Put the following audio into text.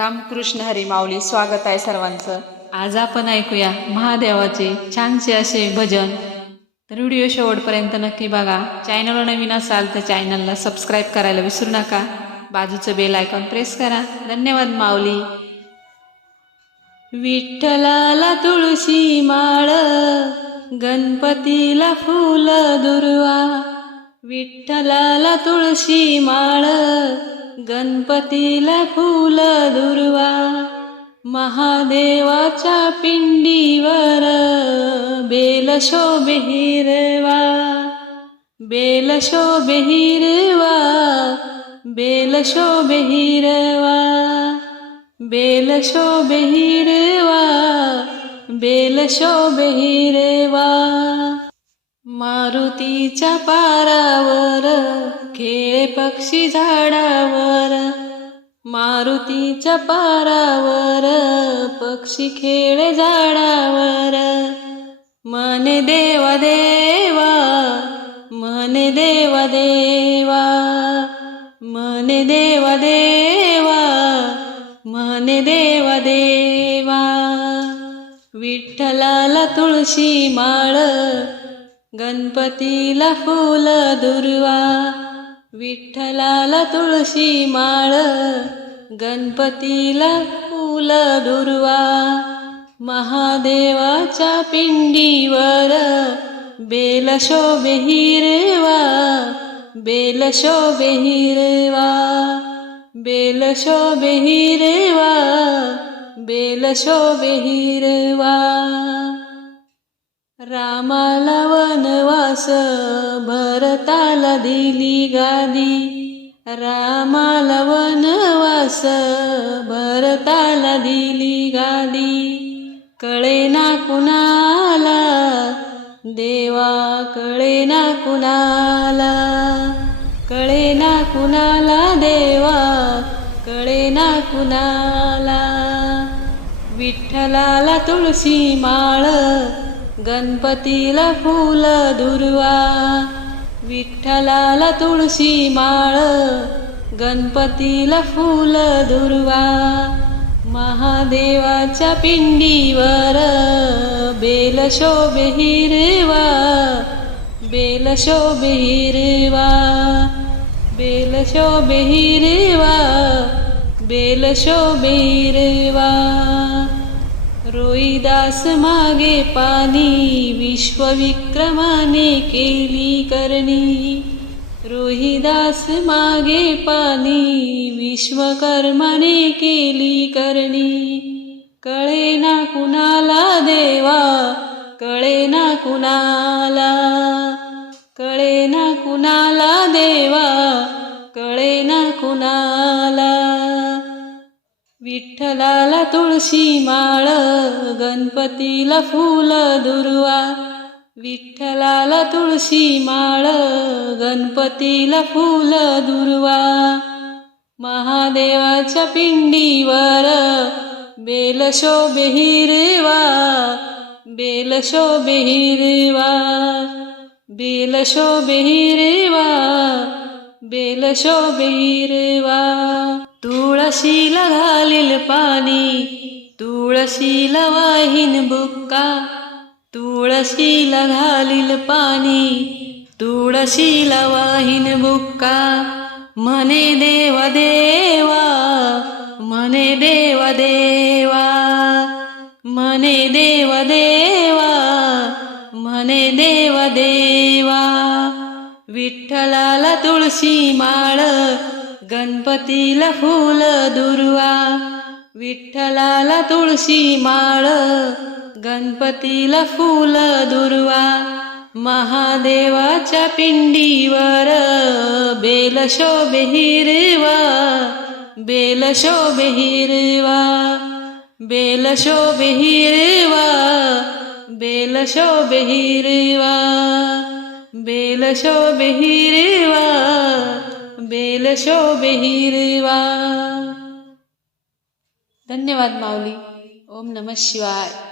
रामकृष्ण हरी माऊली स्वागत आहे सर्वांचं. आज आपण ऐकूया महादेवाचे छानसे असे भजन. तर व्हिडिओ शेवटपर्यंत नक्की बघा. चॅनलवर नवीन असाल तर चॅनलला सबस्क्राईब करायला विसरू नका. बाजूचं बेल आयकॉन प्रेस करा. धन्यवाद माऊली. विठ्ठलाला तुळशी माळ गणपतीला फुल दुर्वा. विठ्ठलाला तुळशी माळ गणपतीला फुल दुर्वा महादेवाच्या पिंडीवर बेल शोभे हिरवा बेल शोभे हिरवा बेल शोभे हिरवा बेल शोभे हिरवा बेल शोभे हिरवा. मारुतीच्या पारावर पक्षी झाडावर मारुतीच्या पारावर पक्षी खेळे झाडावर. मने देवा देवा मने देवा देवा. मने देवा देवा मने देवा देवा. विठ्ठलाला तुळशी माळ गणपतीला फुल दुर्वा. विठ्ठलाला तुळशी माळ गणपतीला फुल दुर्वा महादेवाच्या पिंडीवर बेल शोभे हिरवा बेल शोभे हिरवा बेल शोभे हिरवा बेल शोभे हिरवा. रामाला वनवास भरताला दिली गादी. रामाला वनवास भरताला दिली गादी. कळे ना कुणाला देवा कळे ना कुणाला. कळे ना कुणाला देवा कळे ना कुणाला. विठ्ठलाला तुळशी माळ गणपतीला फुल दुर्वा विठ्ठलाला तुळशी माळ गणपतीला फुल दुर्वा महादेवाच्या पिंडीवर बेल शोभे हिरवा बेल शोभे हिरवा बेल शोभे हिरवा बेल शोभे हिरवा. रोईदास मागे पाणी विश्वविक्रमाने केली करणी. रोहिदास मागे पाणी विश्वकर्माने केली करणी. कळे ना कुणाला देवा कळे ना कुणाला विठ्ठलाला तुळशी माळ गणपतीला फुल दुर्वा. विठ्ठलाला तुळशी माळ गणपतीला फुल दुर्वा. महादेवाच्या पिंडीवर बेलशो शोभे हिरवा बेल बेलशो हिरवा हिरवा. बेल शोभे हिरवा तुळशीला घालील पाणी तुळशीला वाहीन बुक्का. तुळशीला घालील पाणी तुळशीला वाहीन बुक्का. म्हणे देवा देवा. म्हणे देवा देवा. म्हणे देवा देवा. म्हणे देवा देवा. विठ्ठलाला तुळशी माळ गणपतीला फुल दुर्वा. विठ्ठलाला तुळशी माळ गणपतीला फुल दुर्वा. महादेवाच्या पिंडीवर बेल शोभे हिरवा बेल शोभे हिरवा. बेल शोभे हिरवा बेल शोभे हिरवा. बेल शोभे हिरवा बेल शोभे हिरवा. धन्यवाद माऊली. ओम नमः शिवाय.